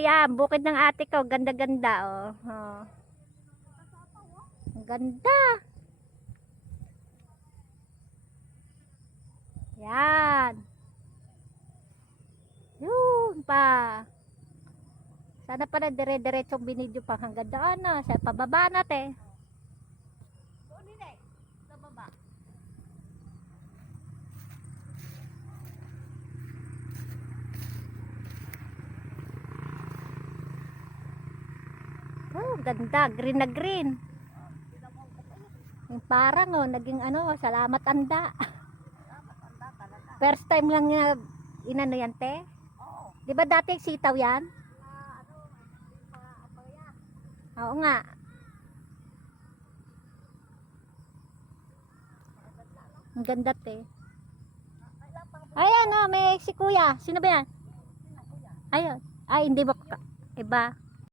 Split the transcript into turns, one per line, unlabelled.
yan. Bukid ng ate ko. Ganda-ganda, oh. oh. Ang ganda. Yan. Yun pa. Sana pala dire-diretsong binidyo pang hanggang doon, no? Sa pababa natin. Doon din eh. Sa baba. Ganda. Green na green. Yung parang, oh, naging ano, salamat anda. First time lang nga inano yan, te? Di ba dati sitaw yan? Oo nga. Ang ganda, te. Ayan, oh, may si kuya. Sino ba yan? Ayun. Ay, hindi ba? Iba.